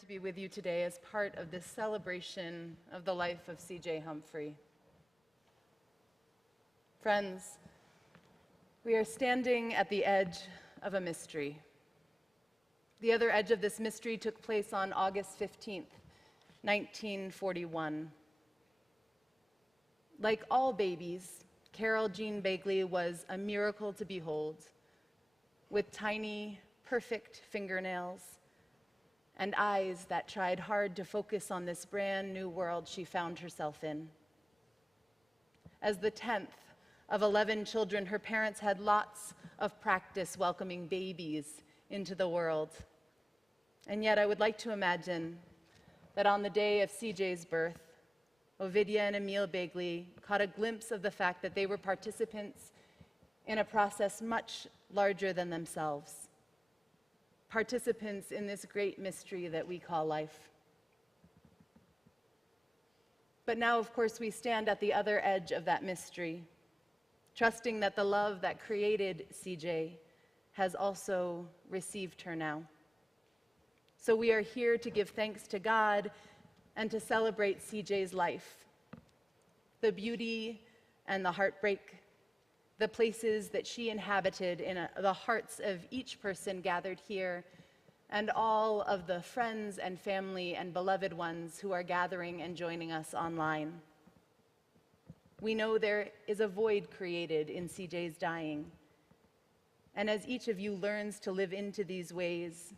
to be with you today as part of this celebration of the life of CJ Humphrey. Friends, we are standing at the edge of a mystery. The other edge of this mystery took place on August 15th, 1941. Like all babies, Carol Jean Begley was a miracle to behold, with tiny, perfect fingernails and eyes that tried hard to focus on this brand new world she found herself in. As the 10th of 11 children, her parents had lots of practice welcoming babies into the world. And yet I would like to imagine that on the day of CJ's birth, Ovidia and Emil Begley caught a glimpse of the fact that they were participants in a process much larger than themselves, participants in this great mystery that we call life. But now, of course, we stand at the other edge of that mystery, trusting that the love that created CJ has also received her now. So we are here to give thanks to God and to celebrate CJ's life, the beauty and the heartbreak, the places that she inhabited in the hearts of each person gathered here, and all of the friends and family and beloved ones who are gathering and joining us online. We know there is a void created in CJ's dying. And as each of you learns to live into these ways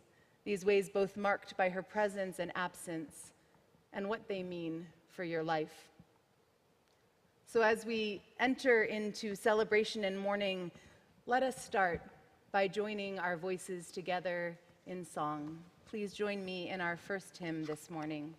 both marked by her presence and absence, and what they mean for your life. So as we enter into celebration and mourning, let us start by joining our voices together in song. Please join me in our first hymn this morning.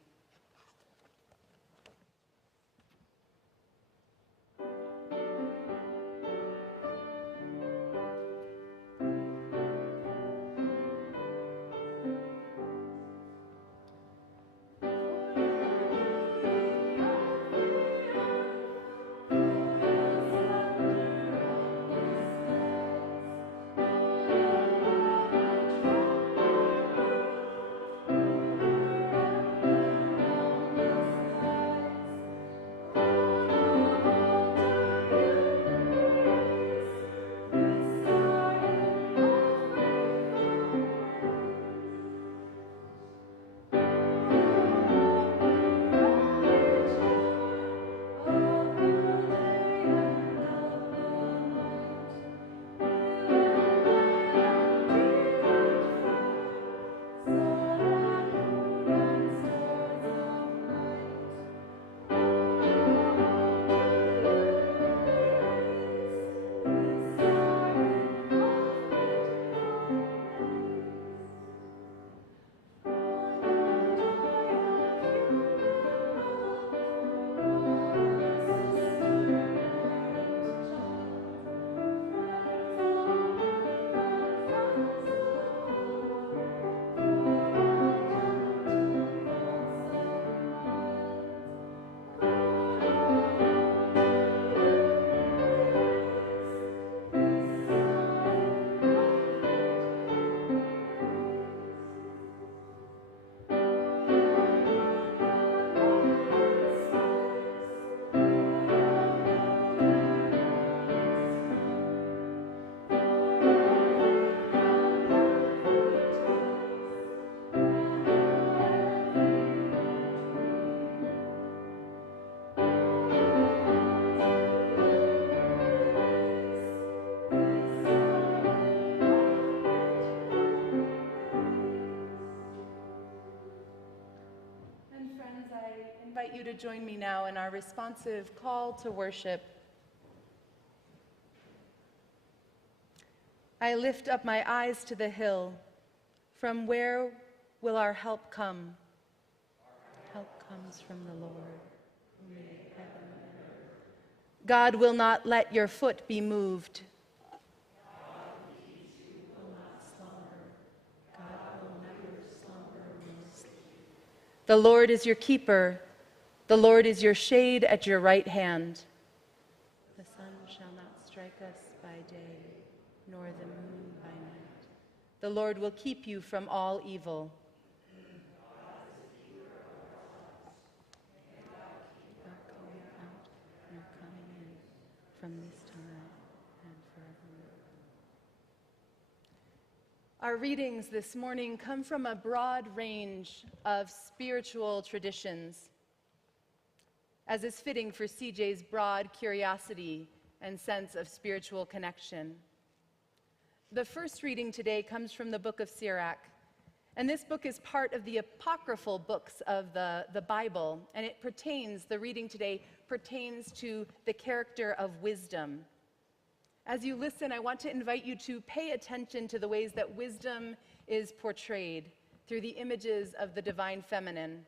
I invite you to join me now in our responsive call to worship. I lift up my eyes to the hill. From where will our help come? Our help comes from the Lord, who made heaven and earth. God will not let your foot be moved. God will not slumber. God will never slumber nor sleep. The Lord is your keeper. The Lord is your shade at your right hand. The sun shall not strike us by day, nor the moon by night. The Lord will keep you from all evil. Our readings this morning come from a broad range of spiritual traditions, as is fitting for CJ's broad curiosity and sense of spiritual connection. The first reading today comes from the book of Sirach, and this book is part of the apocryphal books of the Bible, and the reading today pertains to the character of wisdom. As you listen, I want to invite you to pay attention to the ways that wisdom is portrayed through the images of the divine feminine,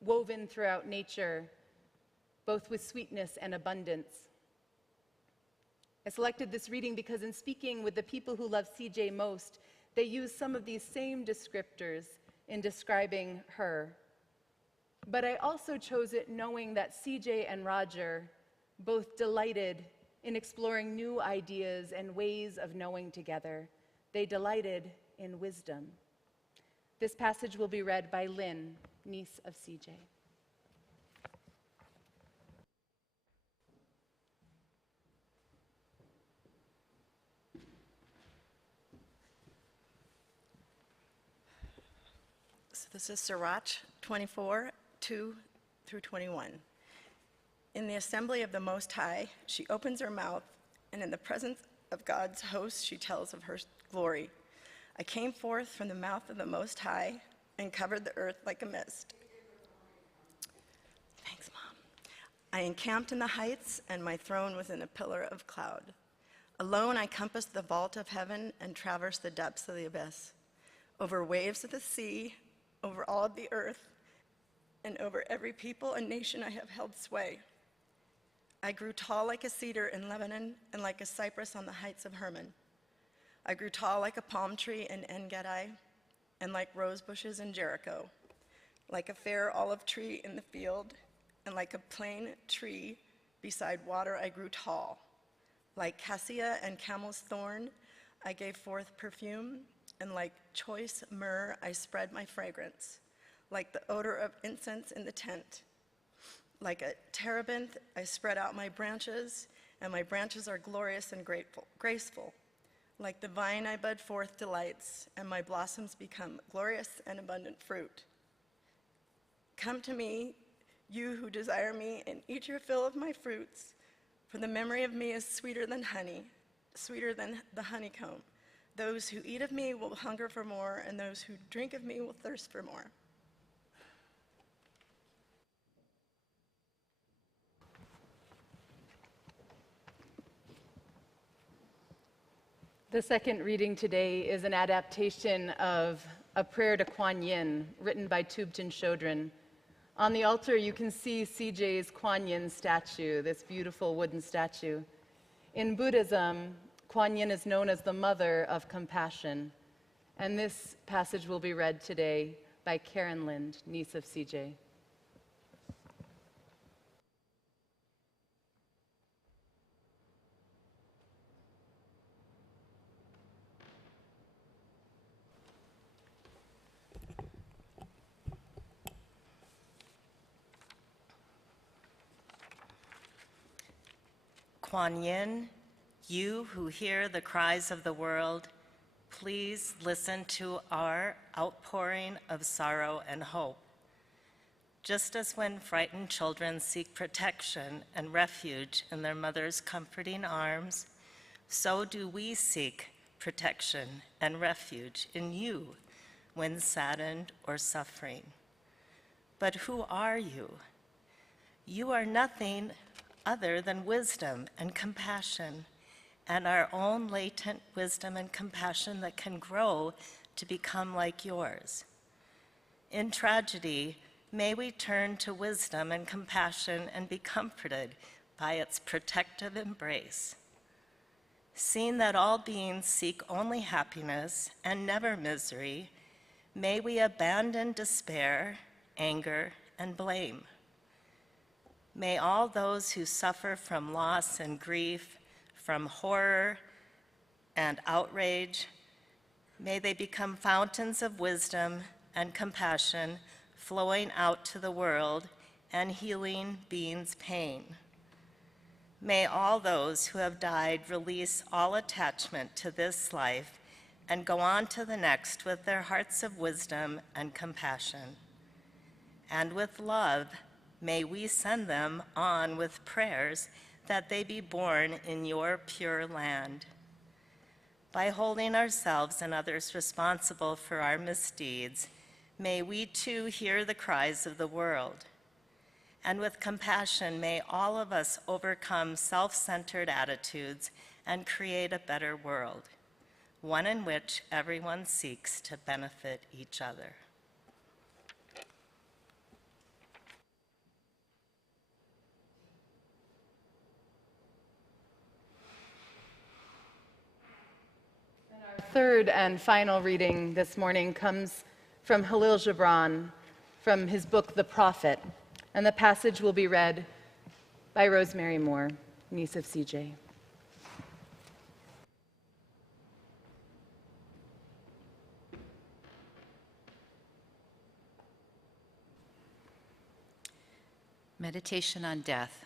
woven throughout nature, both with sweetness and abundance. I selected this reading because in speaking with the people who love CJ most, they use some of these same descriptors in describing her. But I also chose it knowing that CJ and Roger both delighted in exploring new ideas and ways of knowing together. They delighted in wisdom. This passage will be read by Lynn, niece of CJ. So this is Sirach 24, 2 through 21. In the assembly of the Most High, she opens her mouth, and in the presence of God's host, she tells of her glory. I came forth from the mouth of the Most High and covered the earth like a mist. Thanks, Mom. I encamped in the heights, and my throne was in a pillar of cloud. Alone I compassed the vault of heaven and traversed the depths of the abyss. Over waves of the sea, over all of the earth, and over every people and nation I have held sway. I grew tall like a cedar in Lebanon and like a cypress on the heights of Hermon. I grew tall like a palm tree in En-Gedi and like rose bushes in Jericho, like a fair olive tree in the field and like a plane tree beside water I grew tall. Like cassia and camel's thorn, I gave forth perfume, and like choice myrrh, I spread my fragrance, like the odor of incense in the tent. Like a terebinth, I spread out my branches, and my branches are glorious and graceful. Like the vine, I bud forth delights, and my blossoms become glorious and abundant fruit. Come to me, you who desire me, and eat your fill of my fruits, for the memory of me is sweeter than honey, sweeter than the honeycomb. Those who eat of me will hunger for more, and those who drink of me will thirst for more. The second reading today is an adaptation of A Prayer to Kuan Yin, written by Thubten Chodron. On the altar, you can see CJ's Kuan Yin statue, this beautiful wooden statue. In Buddhism, Kuan Yin is known as the mother of compassion, and this passage will be read today by Karen Lind, niece of CJ. Kuan Yin, you who hear the cries of the world, please listen to our outpouring of sorrow and hope. Just as when frightened children seek protection and refuge in their mother's comforting arms, so do we seek protection and refuge in you when saddened or suffering. But who are you? You are nothing other than wisdom and compassion, and our own latent wisdom and compassion that can grow to become like yours. In tragedy, may we turn to wisdom and compassion and be comforted by its protective embrace. Seeing that all beings seek only happiness and never misery, may we abandon despair, anger, and blame. May all those who suffer from loss and grief, from horror and outrage, may they become fountains of wisdom and compassion flowing out to the world and healing beings' pain. May all those who have died release all attachment to this life and go on to the next with their hearts of wisdom and compassion. And with love, may we send them on with prayers that they be born in your pure land. By holding ourselves and others responsible for our misdeeds, may we too hear the cries of the world. And with compassion, may all of us overcome self-centered attitudes and create a better world, one in which everyone seeks to benefit each other. Third and final reading this morning comes from Halil Gibran from his book, The Prophet, and the passage will be read by Rosemary Moore, niece of CJ. Meditation on death.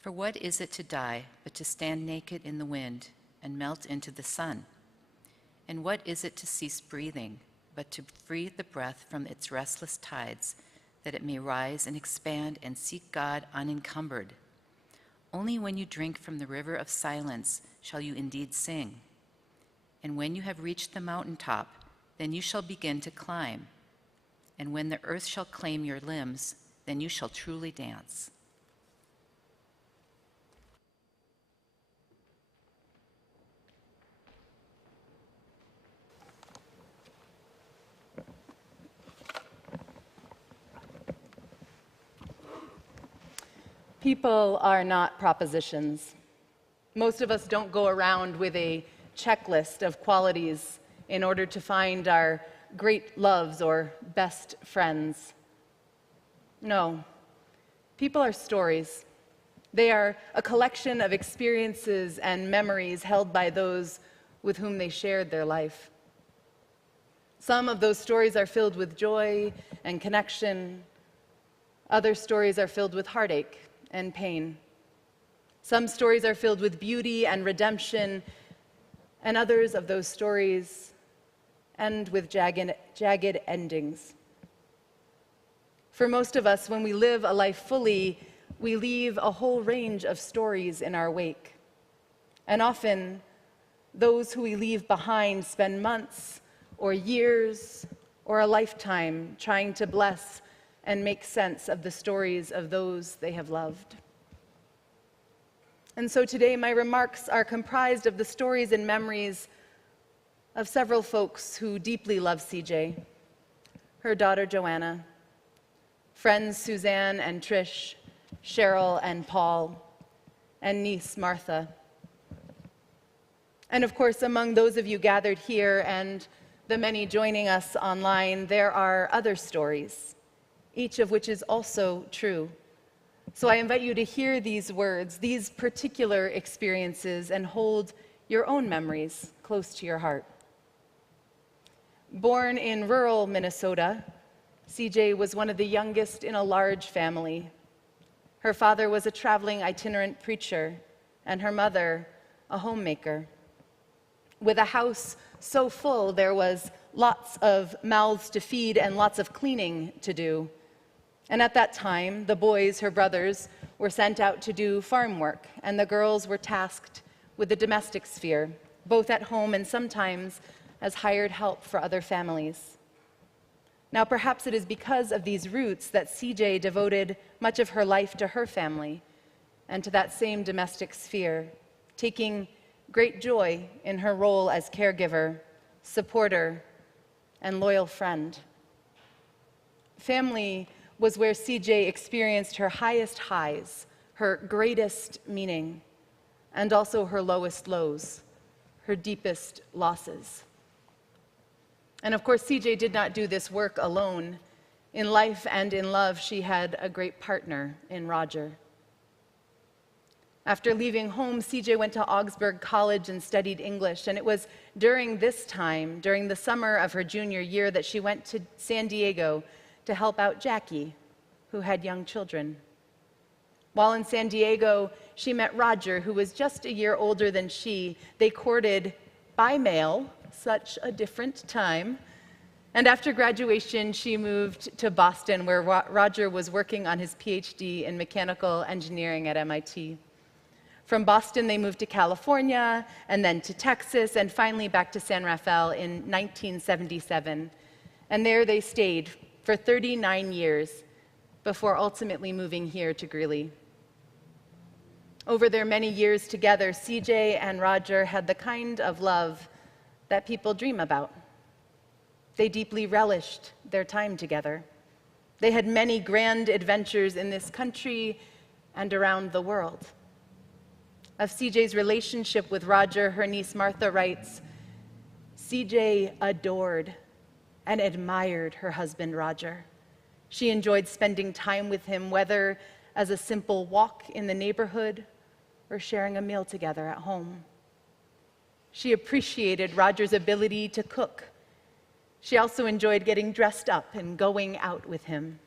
For what is it to die but to stand naked in the wind and melt into the sun? And what is it to cease breathing but to free the breath from its restless tides, that it may rise and expand and seek God unencumbered? Only when you drink from the river of silence shall you indeed sing. And when you have reached the mountaintop, then you shall begin to climb. And when the earth shall claim your limbs, then you shall truly dance. People are not propositions. Most of us don't go around with a checklist of qualities in order to find our great loves or best friends. No, people are stories. They are a collection of experiences and memories held by those with whom they shared their life. Some of those stories are filled with joy and connection. Other stories are filled with heartache and pain. Some stories are filled with beauty and redemption, and others of those stories end with jagged endings. For most of us, when we live a life fully, we leave a whole range of stories in our wake. And often, those who we leave behind spend months or years or a lifetime trying to bless and make sense of the stories of those they have loved. And so today, my remarks are comprised of the stories and memories of several folks who deeply love CJ, her daughter Joanna, friends Suzanne and Trish, Cheryl and Paul, and niece Martha. And of course, among those of you gathered here and the many joining us online, there are other stories, each of which is also true. So I invite you to hear these words, these particular experiences, and hold your own memories close to your heart. Born in rural Minnesota, CJ was one of the youngest in a large family. Her father was a traveling itinerant preacher, and her mother a homemaker. With a house so full, there was lots of mouths to feed and lots of cleaning to do. And at that time, the boys, her brothers, were sent out to do farm work, and the girls were tasked with the domestic sphere, both at home and sometimes as hired help for other families. Now, perhaps it is because of these roots that CJ devoted much of her life to her family and to that same domestic sphere, taking great joy in her role as caregiver, supporter, and loyal friend. Family was where CJ experienced her highest highs, her greatest meaning, and also her lowest lows, her deepest losses. And of course, CJ did not do this work alone. In life and in love, she had a great partner in Roger. After leaving home, CJ went to Augsburg College and studied English, and it was during this time, during the summer of her junior year, that she went to San Diego to help out Jackie, who had young children. While in San Diego, she met Roger, who was just a year older than she. They courted by mail, such a different time. And after graduation, she moved to Boston, where Roger was working on his PhD in mechanical engineering at MIT. From Boston, they moved to California, and then to Texas, and finally back to San Rafael in 1977. And there they stayed for 39 years before ultimately moving here to Greeley. Over their many years together, CJ and Roger had the kind of love that people dream about. They deeply relished their time together. They had many grand adventures in this country and around the world. Of CJ's relationship with Roger, her niece Martha writes, CJ adored and admired her husband Roger. She enjoyed spending time with him, whether as a simple walk in the neighborhood or sharing a meal together at home. She appreciated Roger's ability to cook. She also enjoyed getting dressed up and going out with him.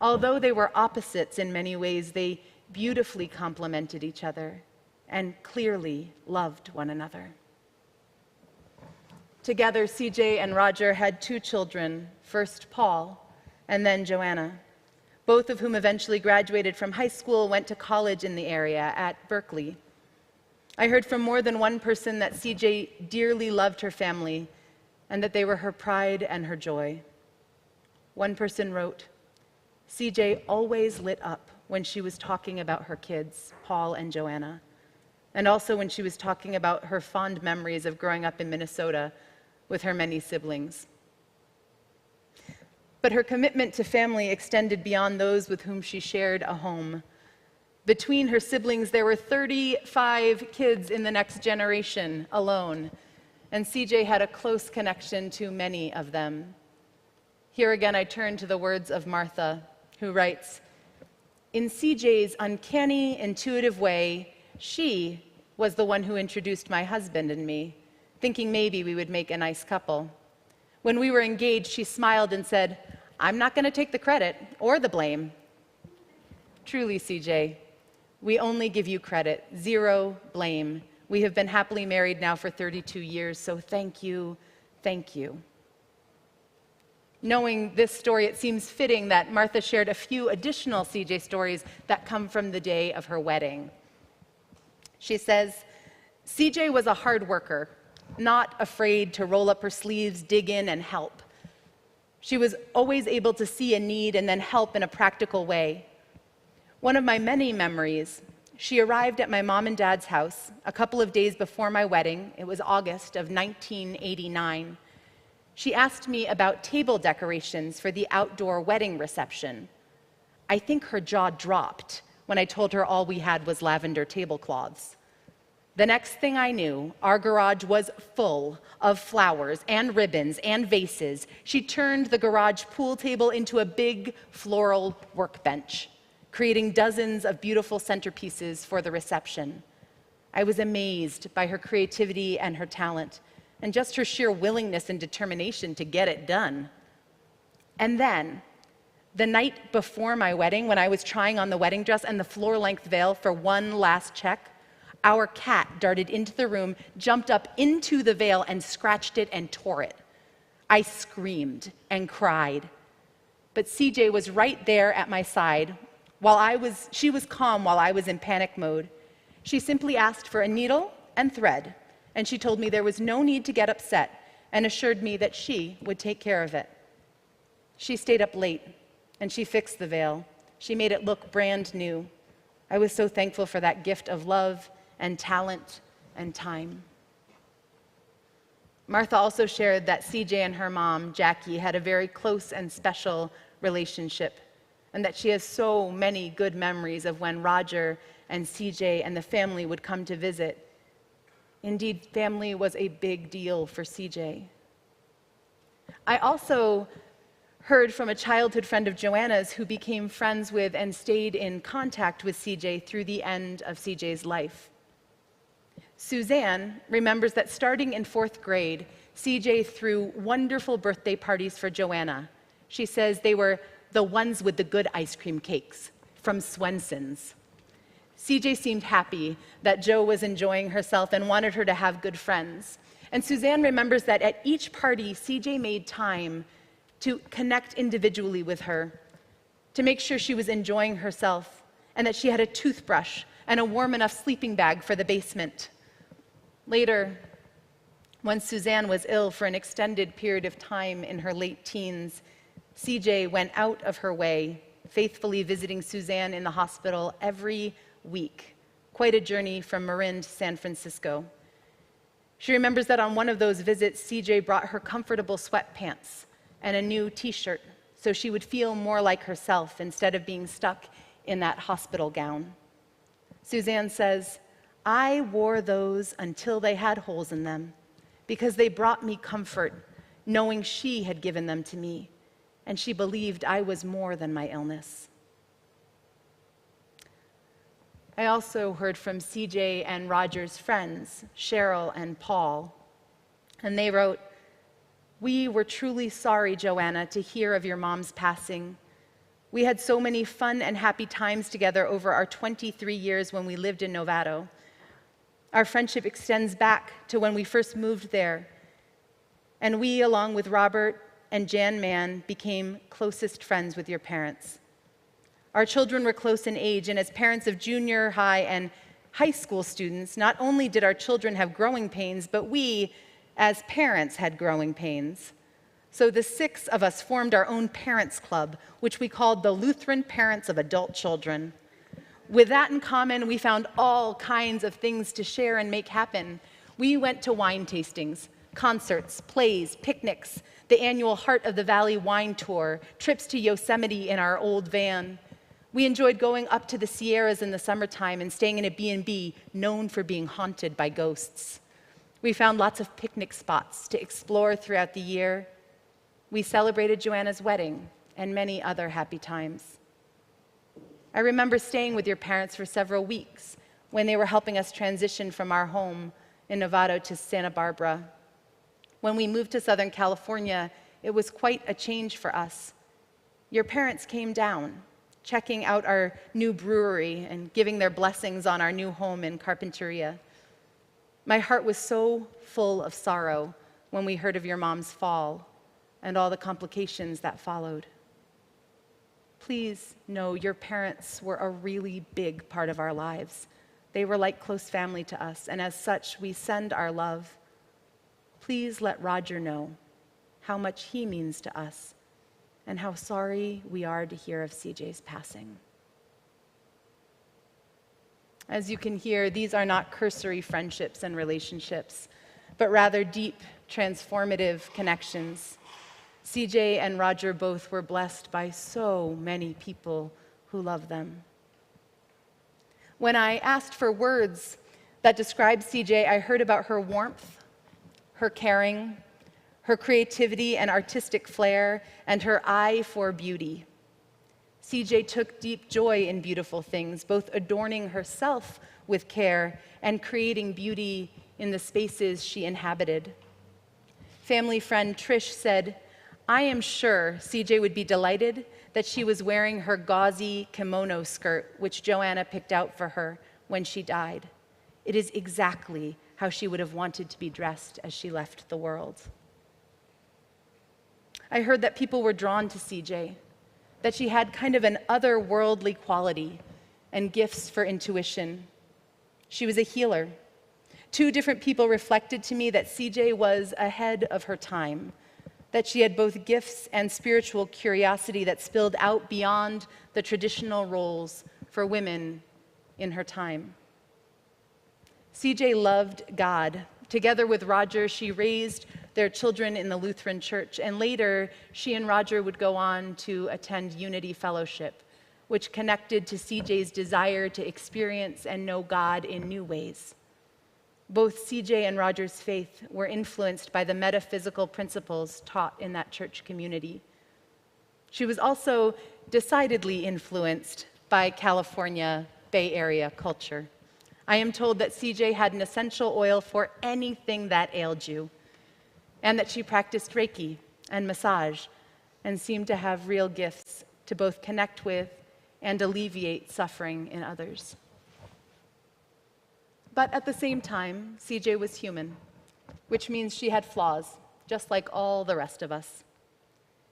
Although they were opposites in many ways, they beautifully complemented each other and clearly loved one another. Together, CJ and Roger had 2 children, first Paul and then Joanna, both of whom eventually graduated from high school, went to college in the area at Berkeley. I heard from more than one person that CJ dearly loved her family and that they were her pride and her joy. One person wrote, CJ always lit up when she was talking about her kids, Paul and Joanna, and also when she was talking about her fond memories of growing up in Minnesota with her many siblings. But her commitment to family extended beyond those with whom she shared a home. Between her siblings, there were 35 kids in the next generation alone, and CJ had a close connection to many of them. Here again, I turn to the words of Martha, who writes, in CJ's uncanny, intuitive way, she was the one who introduced my husband and me, thinking maybe we would make a nice couple. When we were engaged, she smiled and said, I'm not going to take the credit or the blame. Truly, CJ, we only give you credit, 0 blame. We have been happily married now for 32 years, so thank you, thank you. Knowing this story, it seems fitting that Martha shared a few additional CJ stories that come from the day of her wedding. She says, CJ was a hard worker, not afraid to roll up her sleeves, dig in, and help. She was always able to see a need and then help in a practical way. One of my many memories, she arrived at my mom and dad's house a couple of days before my wedding. It was August of 1989. She asked me about table decorations for the outdoor wedding reception. I think her jaw dropped when I told her all we had was lavender tablecloths. The next thing I knew, our garage was full of flowers and ribbons and vases. She turned the garage pool table into a big floral workbench, creating dozens of beautiful centerpieces for the reception. I was amazed by her creativity and her talent, and just her sheer willingness and determination to get it done. And then, the night before my wedding, when I was trying on the wedding dress and the floor-length veil for one last check, our cat darted into the room, jumped up into the veil, and scratched it and tore it. I screamed and cried. But CJ was right there at my side. She was calm while I was in panic mode. She simply asked for a needle and thread, and she told me there was no need to get upset and assured me that she would take care of it. She stayed up late, and she fixed the veil. She made it look brand new. I was so thankful for that gift of love and talent and time. Martha also shared that CJ and her mom, Jackie, had a very close and special relationship, and that she has so many good memories of when Roger and CJ and the family would come to visit. Indeed, family was a big deal for CJ. I also heard from a childhood friend of Joanna's who became friends with and stayed in contact with CJ through the end of CJ's life. Suzanne remembers that starting in 4th grade, CJ threw wonderful birthday parties for Joanna. She says they were the ones with the good ice cream cakes from Swenson's. CJ seemed happy that Jo was enjoying herself and wanted her to have good friends. And Suzanne remembers that at each party, CJ made time to connect individually with her, to make sure she was enjoying herself and that she had a toothbrush and a warm enough sleeping bag for the basement. Later, when Suzanne was ill for an extended period of time in her late teens, CJ went out of her way, faithfully visiting Suzanne in the hospital every week. Quite a journey from Marin to San Francisco. She remembers that on one of those visits, CJ brought her comfortable sweatpants and a new t-shirt so she would feel more like herself instead of being stuck in that hospital gown. Suzanne says, "I wore those until they had holes in them because they brought me comfort, knowing she had given them to me, and she believed I was more than my illness." I also heard from CJ and Roger's friends, Cheryl and Paul, and they wrote, "We were truly sorry, Joanna, to hear of your mom's passing. We had so many fun and happy times together over our 23 years when we lived in Novato. Our friendship extends back to when we first moved there, and we, along with Robert and Jan Mann, became closest friends with your parents. Our children were close in age, and as parents of junior high and high school students, not only did our children have growing pains, but we, as parents, had growing pains. So the 6 of us formed our own parents club, which we called the Lutheran Parents of Adult Children. With that in common, we found all kinds of things to share and make happen. We went to wine tastings, concerts, plays, picnics, the annual Heart of the Valley wine tour, trips to Yosemite in our old van. We enjoyed going up to the Sierras in the summertime and staying in a B&B known for being haunted by ghosts. We found lots of picnic spots to explore throughout the year. We celebrated Joanna's wedding and many other happy times. I remember staying with your parents for several weeks when they were helping us transition from our home in Novato to Santa Barbara. When we moved to Southern California, it was quite a change for us. Your parents came down, checking out our new brewery and giving their blessings on our new home in Carpinteria. My heart was so full of sorrow when we heard of your mom's fall and all the complications that followed. Please know your parents were a really big part of our lives. They were like close family to us, and as such, we send our love. Please let Roger know how much he means to us and how sorry we are to hear of CJ's passing." As you can hear, these are not cursory friendships and relationships, but rather deep, transformative connections. CJ and Roger both were blessed by so many people who love them. When I asked for words that describe CJ, I heard about her warmth, her caring, her creativity and artistic flair, and her eye for beauty. CJ took deep joy in beautiful things, both adorning herself with care and creating beauty in the spaces she inhabited. Family friend Trish said, "I am sure CJ would be delighted that she was wearing her gauzy kimono skirt, which Joanna picked out for her when she died. It is exactly how she would have wanted to be dressed as she left the world." I heard that people were drawn to CJ, that she had kind of an otherworldly quality and gifts for intuition. She was a healer. 2 different people reflected to me that CJ was ahead of her time, that she had both gifts and spiritual curiosity that spilled out beyond the traditional roles for women in her time. CJ loved God. Together with Roger, she raised their children in the Lutheran Church, and later she and Roger would go on to attend Unity Fellowship, which connected to CJ's desire to experience and know God in new ways. Both CJ and Roger's faith were influenced by the metaphysical principles taught in that church community. She was also decidedly influenced by California Bay Area culture. I am told that CJ had an essential oil for anything that ailed you, and that she practiced Reiki and massage and seemed to have real gifts to both connect with and alleviate suffering in others. But at the same time, CJ was human, which means she had flaws, just like all the rest of us.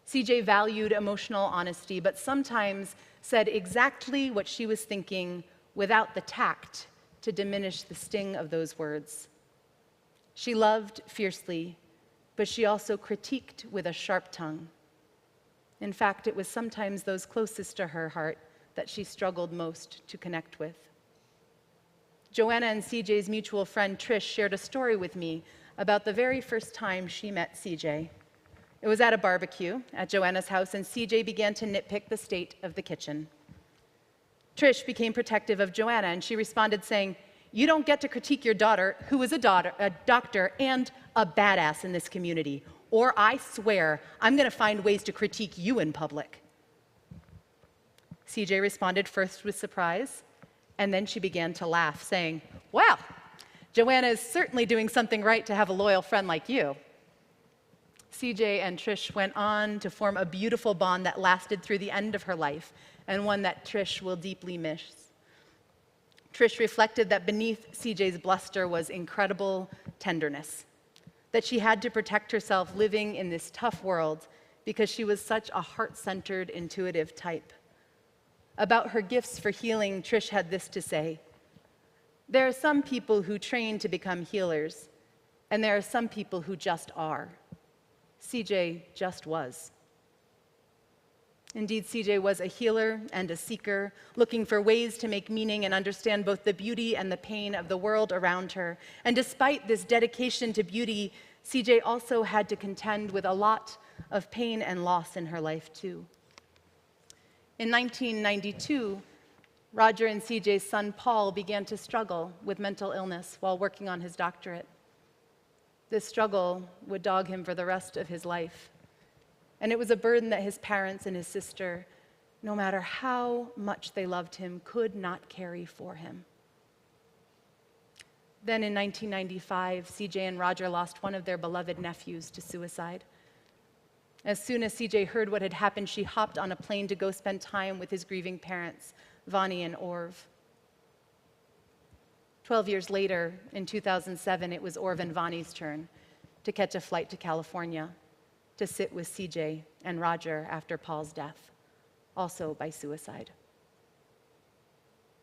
CJ valued emotional honesty, but sometimes said exactly what she was thinking without the tact to diminish the sting of those words. She loved fiercely, but she also critiqued with a sharp tongue. In fact, it was sometimes those closest to her heart that she struggled most to connect with. Joanna and CJ's mutual friend Trish shared a story with me about the very first time she met CJ. It was at a barbecue at Joanna's house, and CJ began to nitpick the state of the kitchen. Trish became protective of Joanna, and she responded saying, "You don't get to critique your daughter, who is a doctor, and a badass in this community, or I swear I'm going to find ways to critique you in public." CJ responded first with surprise, and then she began to laugh, saying, "Well, Joanna is certainly doing something right to have a loyal friend like you." CJ and Trish went on to form a beautiful bond that lasted through the end of her life, and one that Trish will deeply miss. Trish reflected that beneath CJ's bluster was incredible tenderness, that she had to protect herself living in this tough world because she was such a heart-centered, intuitive type. About her gifts for healing, Trish had this to say: "There are some people who train to become healers, and there are some people who just are. CJ just was." Indeed, CJ was a healer and a seeker, looking for ways to make meaning and understand both the beauty and the pain of the world around her. And despite this dedication to beauty, CJ also had to contend with a lot of pain and loss in her life, too. In 1992, Roger and CJ's son, Paul, began to struggle with mental illness while working on his doctorate. This struggle would dog him for the rest of his life. And it was a burden that his parents and his sister, no matter how much they loved him, could not carry for him. Then in 1995, CJ and Roger lost one of their beloved nephews to suicide. As soon as CJ heard what had happened, she hopped on a plane to go spend time with his grieving parents, Vani and Orv. 12 years later, in 2007, it was Orv and Vani's turn to catch a flight to California to sit with CJ and Roger after Paul's death, also by suicide.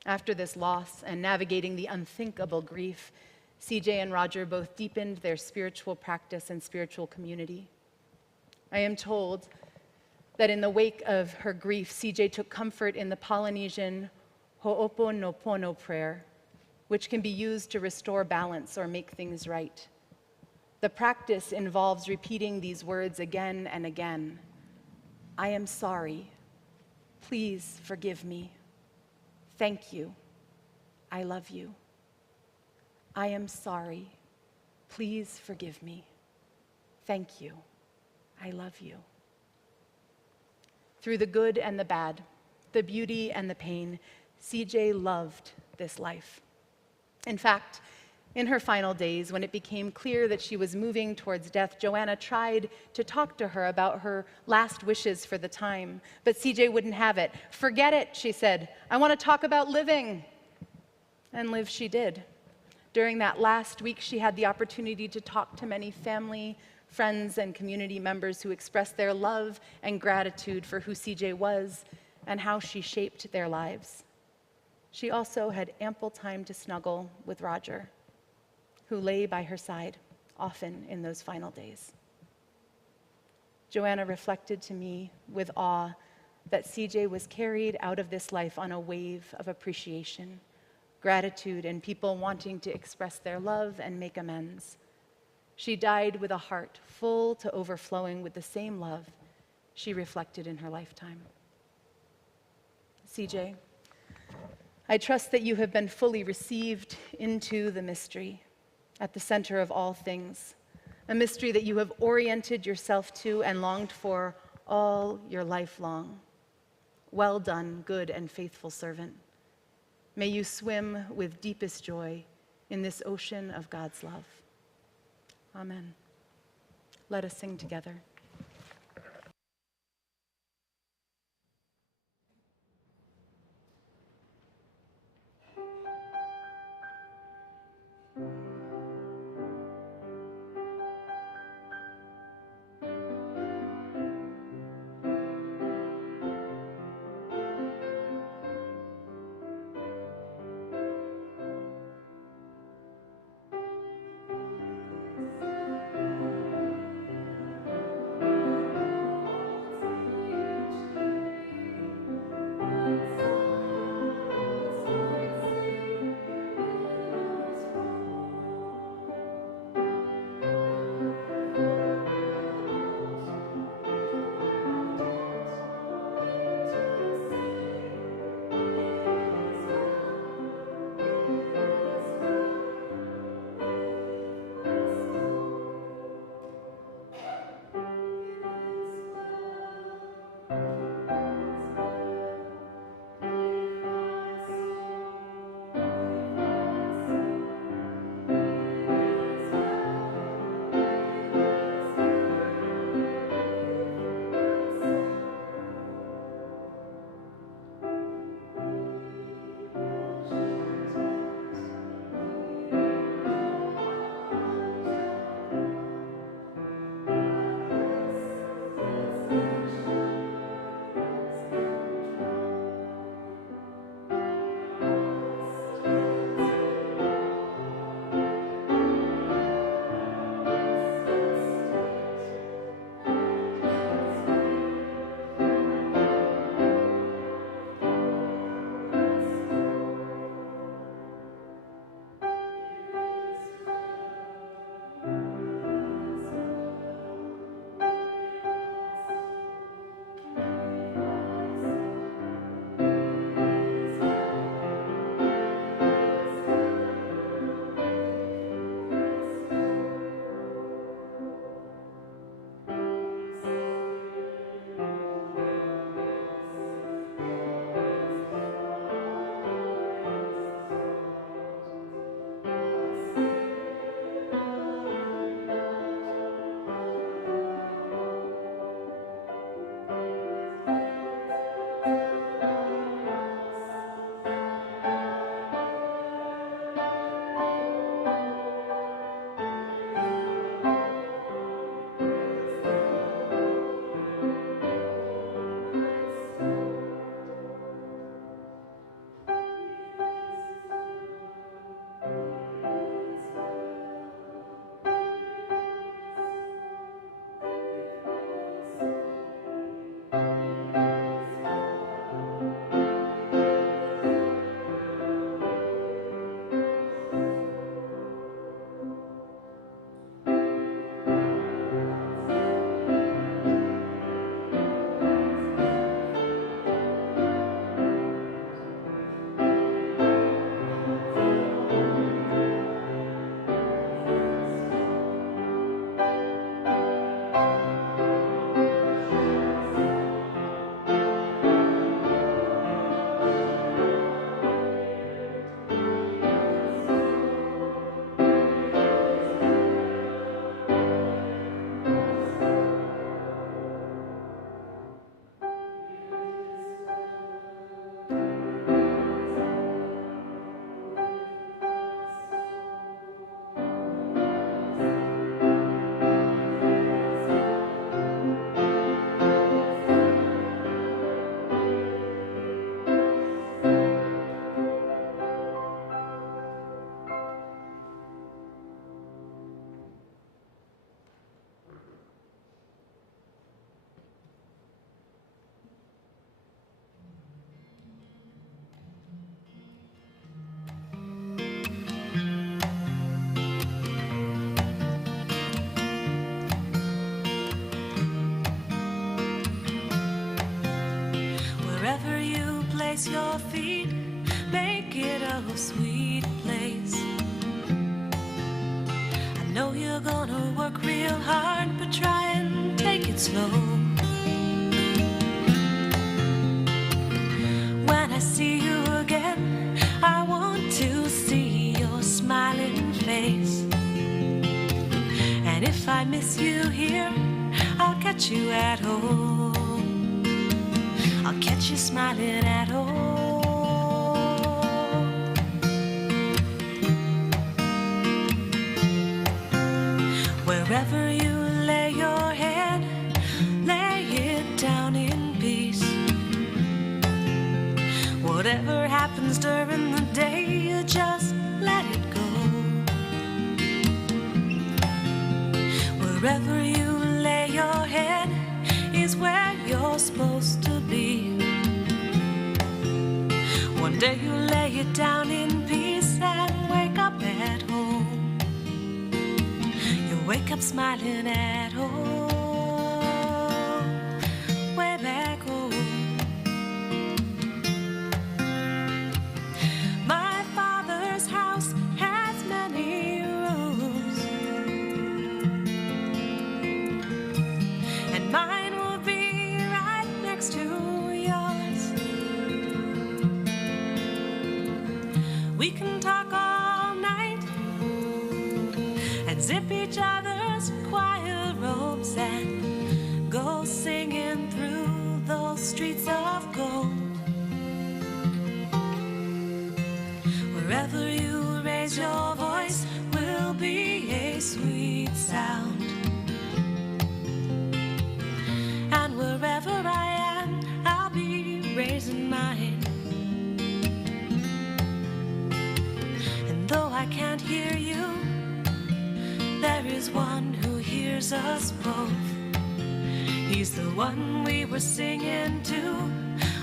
After this loss and navigating the unthinkable grief, CJ and Roger both deepened their spiritual practice and spiritual community. I am told that in the wake of her grief, CJ took comfort in the Polynesian Ho'oponopono prayer, which can be used to restore balance or make things right. The practice involves repeating these words again and again. "I am sorry. Please forgive me. Thank you. I love you. I am sorry. Please forgive me. Thank you. I love you." Through the good and the bad, the beauty and the pain, CJ loved this life. In fact, in her final days, when it became clear that she was moving towards death, Joanna tried to talk to her about her last wishes for the time, but CJ wouldn't have it. "Forget it," she said. "I want to talk about living." And live she did. During that last week, she had the opportunity to talk to many family, friends, and community members who expressed their love and gratitude for who CJ was and how she shaped their lives. She also had ample time to snuggle with Roger, who lay by her side often in those final days. Joanna reflected to me with awe that CJ was carried out of this life on a wave of appreciation, gratitude, and people wanting to express their love and make amends. She died with a heart full to overflowing with the same love she reflected in her lifetime. CJ, I trust that you have been fully received into the mystery at the center of all things, a mystery that you have oriented yourself to and longed for all your life long. Well done, good and faithful servant. May you swim with deepest joy in this ocean of God's love. Amen. Let us sing together. your feet, make it a sweet place. I know you're gonna work real hard, but try and take it slow. When I see you again, I want to see your smiling face. And if I miss you here, I'll catch you at home. I'll catch you smiling at home. Wherever you lay your head, lay it down in peace. Whatever happens during the day, you just let it go. Wherever you lay your head is where you're supposed to be. One day you lay it down in peace and wake up at home. You wake up smiling at home, way back home. My Father's house has many rooms, and mine will be right next to yours. We can talk all night and zip each other's choir robes and go singing through those streets of gold. Wherever you raise your voice will be a sweet sound. And wherever I am, I'll be raising mine. And though I can't hear you, there is one who hears us both. He's the one we were singing to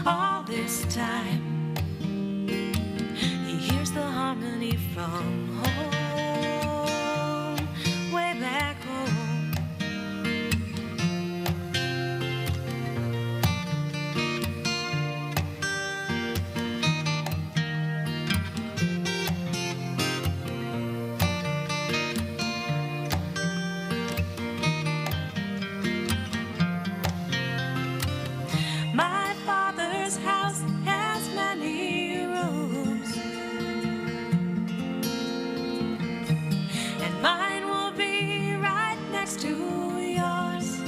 all this time. He hears the harmony from home, way back home. My Father's house has many rooms, and mine will be right next to yours.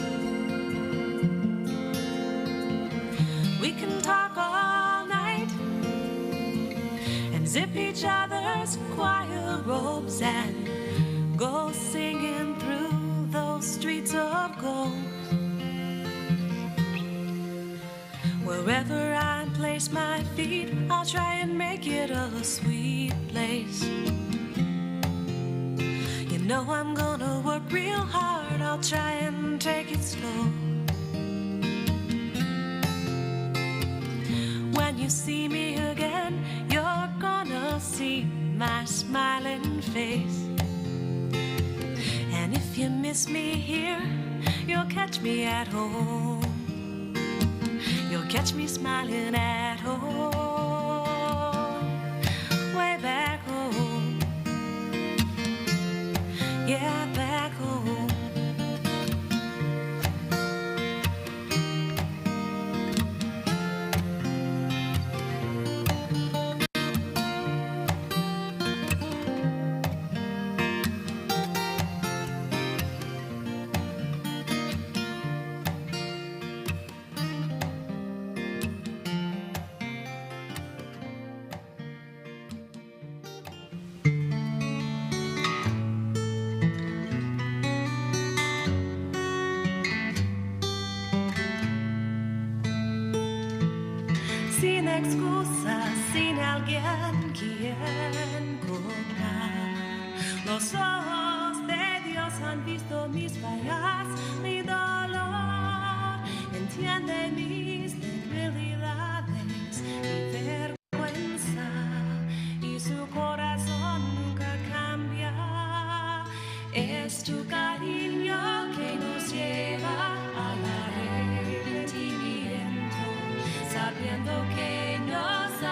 We can talk all night and zip each other's choir robes and go singing through those streets of gold. Wherever I place my feet, I'll try and make it a sweet place. You know I'm gonna work real hard, I'll try and take it slow. When you see me again, you're gonna see my smiling face. And if you miss me here, you'll catch me at home. You'll catch me smiling at home, way back home, yeah, back home. Sin excusa, sin alguien quien cobrar. Los ojos de Dios han visto mis fallas, mi dolor. Entiende mis debilidades y vergüenza. Y su corazón nunca cambia. Es tu cariño que nos lleva al arrepentimiento, sabiendo que nos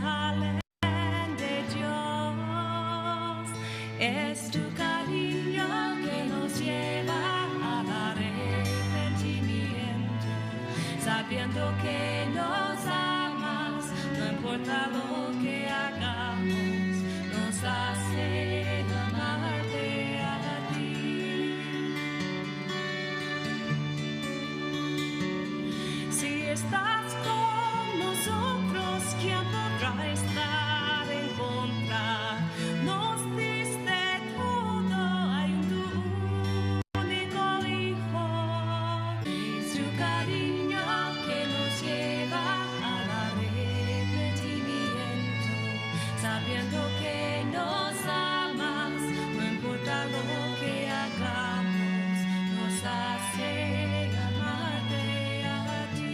salen de Dios. Es tu cariño que nos lleva al arrepentimiento, sabiendo que nos amas, no importa lo que hagamos, nos hace amarte a ti. Si estás con nosotros, ¿quién podrá estar en contra? Nos diste todo, hay un tu único Hijo. Es tu cariño que nos lleva al arrepentimiento, sabiendo que nos amas, no importa lo que hagamos, nos hace amarte a ti.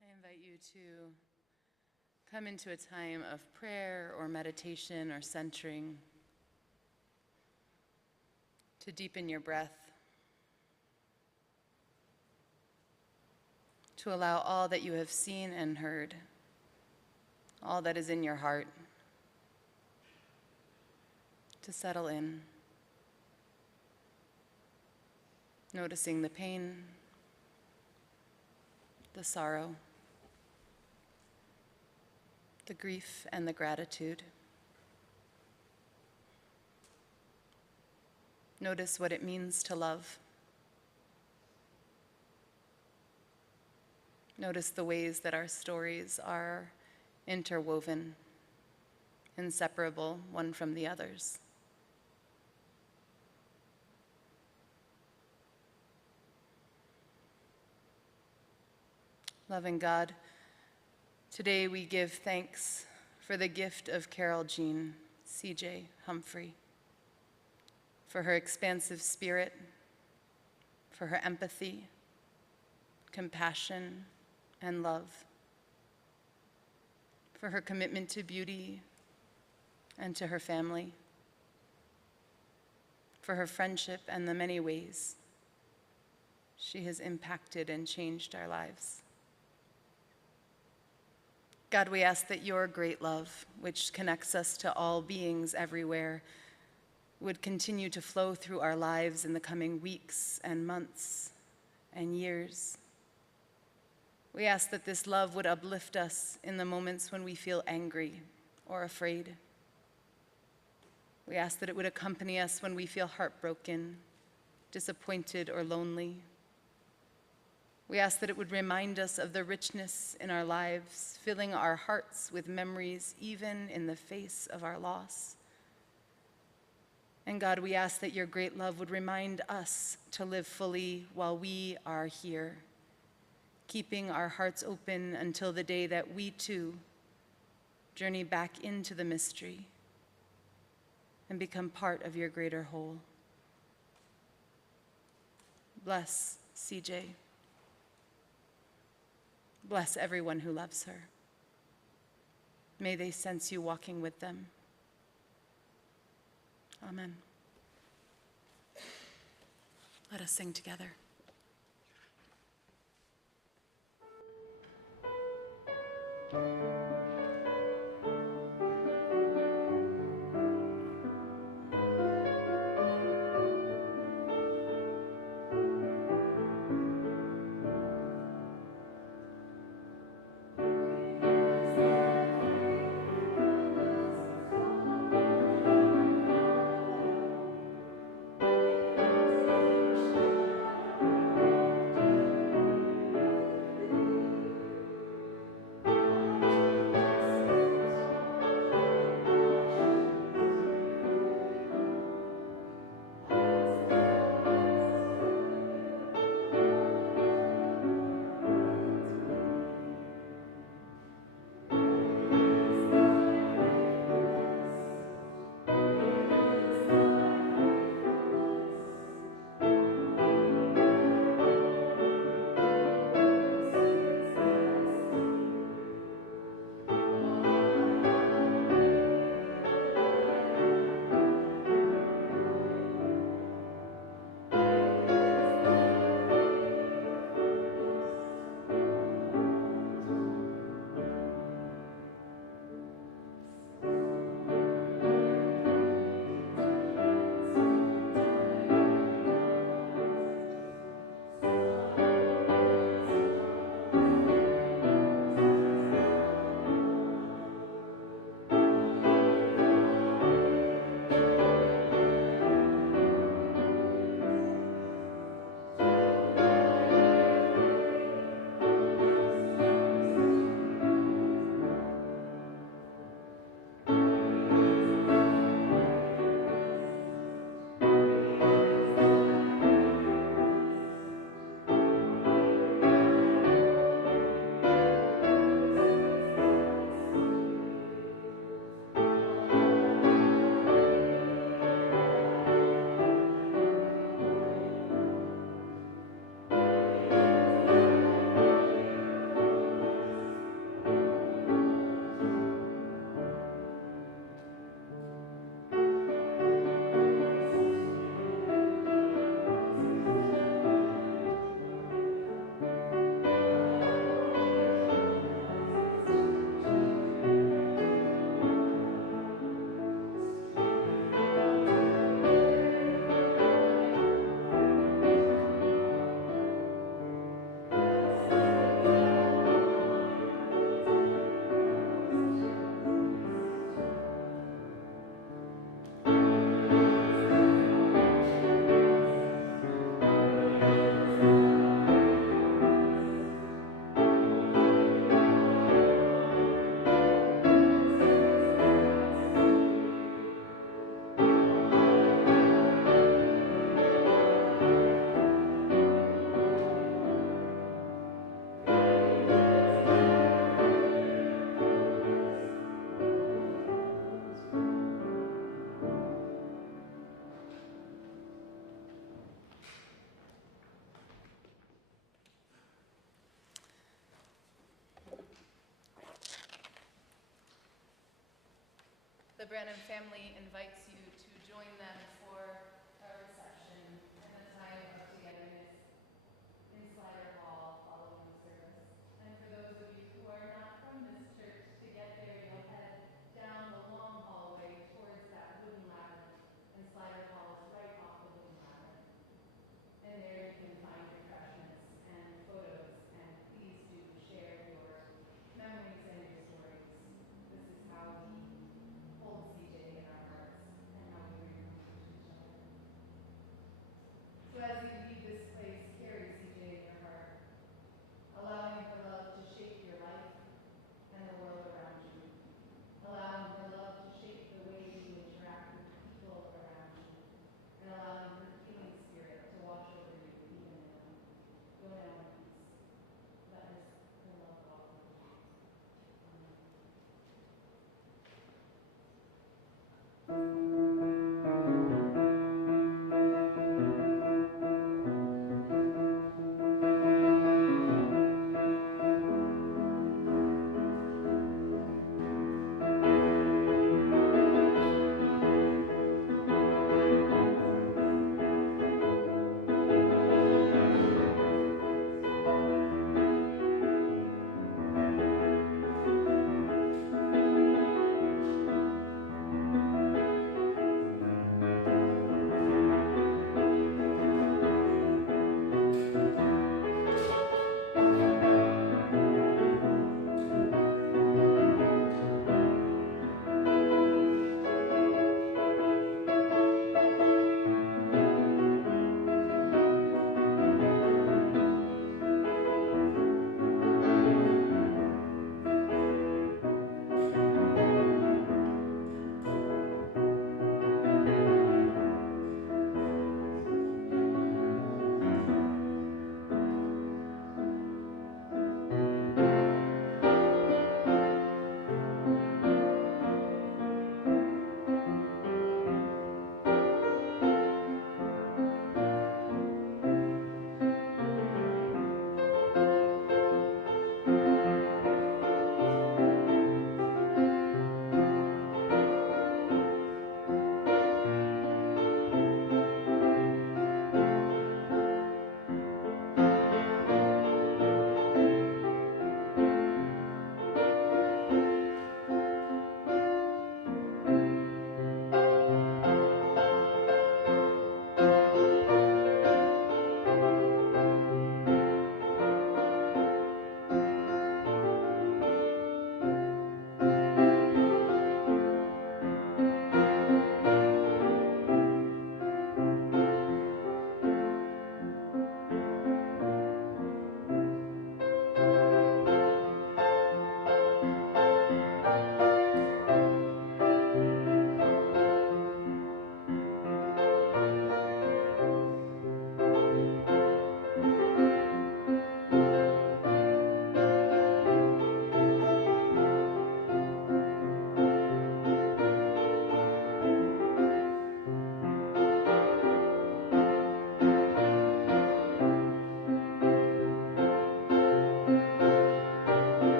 I invite you to come into a time of prayer or meditation or centering, to deepen your breath, to allow all that you have seen and heard, all that is in your heart, to settle in, noticing the pain, the sorrow, the grief and the gratitude. Notice what it means to love. Notice the ways that our stories are interwoven, inseparable one from the others. Loving God, today we give thanks for the gift of Carol Jean CJ Humphrey, for her expansive spirit, for her empathy, compassion, and love, for her commitment to beauty and to her family, for her friendship and the many ways she has impacted and changed our lives. God, we ask that your great love, which connects us to all beings everywhere, would continue to flow through our lives in the coming weeks and months and years. We ask that this love would uplift us in the moments when we feel angry or afraid. We ask that it would accompany us when we feel heartbroken, disappointed, or lonely. We ask that it would remind us of the richness in our lives, filling our hearts with memories even in the face of our loss. And God, we ask that your great love would remind us to live fully while we are here, keeping our hearts open until the day that we too journey back into the mystery and become part of your greater whole. Bless CJ. Bless everyone who loves her. May they sense you walking with them. Amen. Let us sing together. the Branham family invites you to join them for